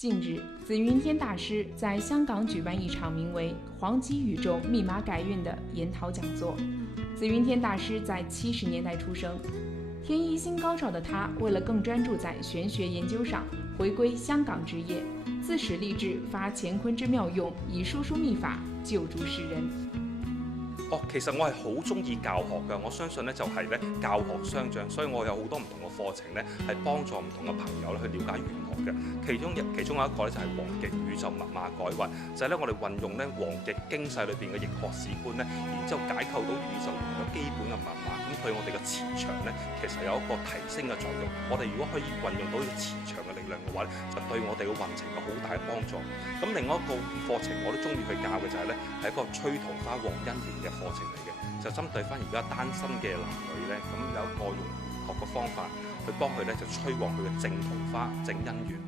近日，紫云天大師在香港舉辦一場名為《黃極宇宙密碼改運》的研討講座。紫云天大師在70年代出生，天一新高照的他，為了更專注在玄學研究上，回歸香港職業，自始立志發乾坤之妙用，以輸書秘法救助世人。其實我係好中意教學㗎，我相信咧就係咧教學相長，所以我有好多唔同嘅課程咧係幫助唔同嘅朋友咧去了解玄學嘅。其中有一個咧就係黃極宇宙密碼改運，就係咧我哋運用咧黃極經世裏邊嘅易學史觀咧，然之後解構到宇宙嘅基本嘅密碼，咁對我哋嘅磁場咧其實有一個提升嘅作用。我哋如果可以運用到呢個磁場嘅力量嘅話咧，就對我哋嘅運程有好大嘅幫助。咁另外一個課程我都中意去教嘅就係咧係一個催桃花旺姻緣嘅課程嚟嘅，就針對翻而家單身嘅男女咧，咁有一個用學嘅方法去幫佢咧就催旺佢嘅正桃花正姻緣。